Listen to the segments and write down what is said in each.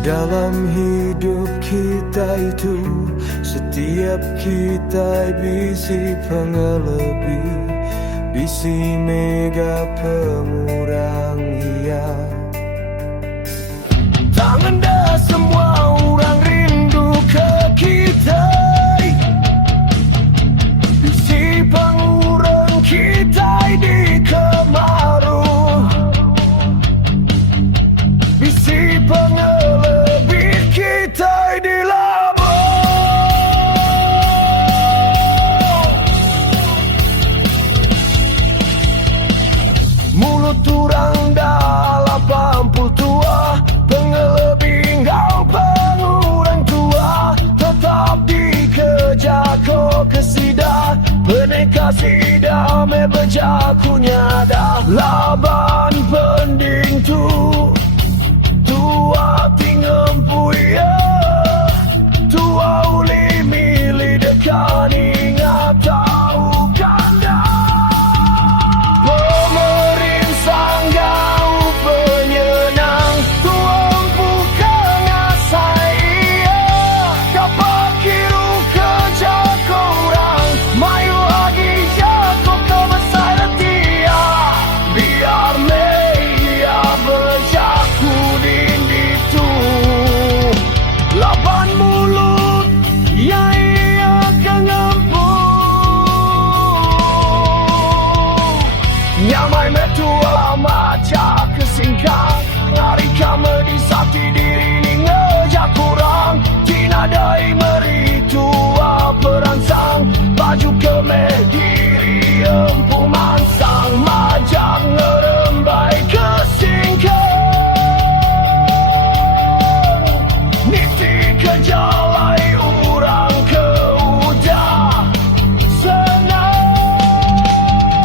Dalam hidup kita itu, setiap kita bisi pengelebih, bisi mega pemurang ia. Tangan dah semua orang rindu ke kita, bisi pengurang kita di kemaru, bisi pengelebih kita di labo. Mulut orang dah 80 tua, pengelebih kau pengurang tua, tetap dikejar kau kesida, peneka sida me berjakunya dah laban pending tu tua tingem puya, tua uli milih dekan ingat tahu kanda. Pemerintah kau penyenang, tuang bukan asai ia, kapak kiru kerja korang, mayu lagi jago kau besar tia, biar meia berjaku dinditu, laban mulut ya ia kengempu, nyamai metua maca kesingkang, ngari kame disati diri ni ngejak kurang, tinadai meritua perangsang, baju keme diri empu mansang, majak ngerembai kesingkang, niti kejalai urang ke udah senang.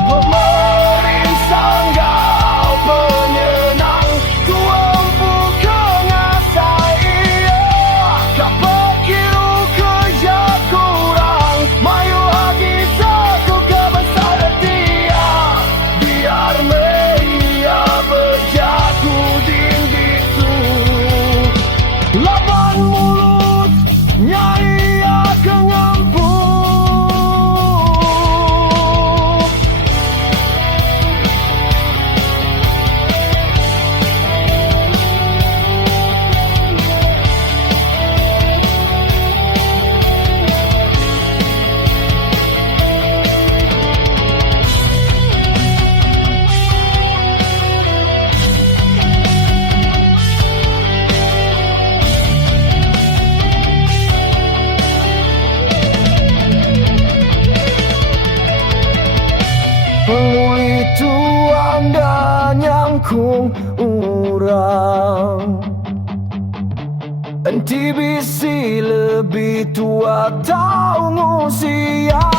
Pemerintah kau penyenang, tuang bukan asai ia, kapak kiru kerja kurang, mayu lagi satu kebesar tia, biar meia berjaku dinditu, laban mulut nyai akan ngampu. Penguli tuang dan nyangkung urang, enti bisi lebih tua tahu ngusia.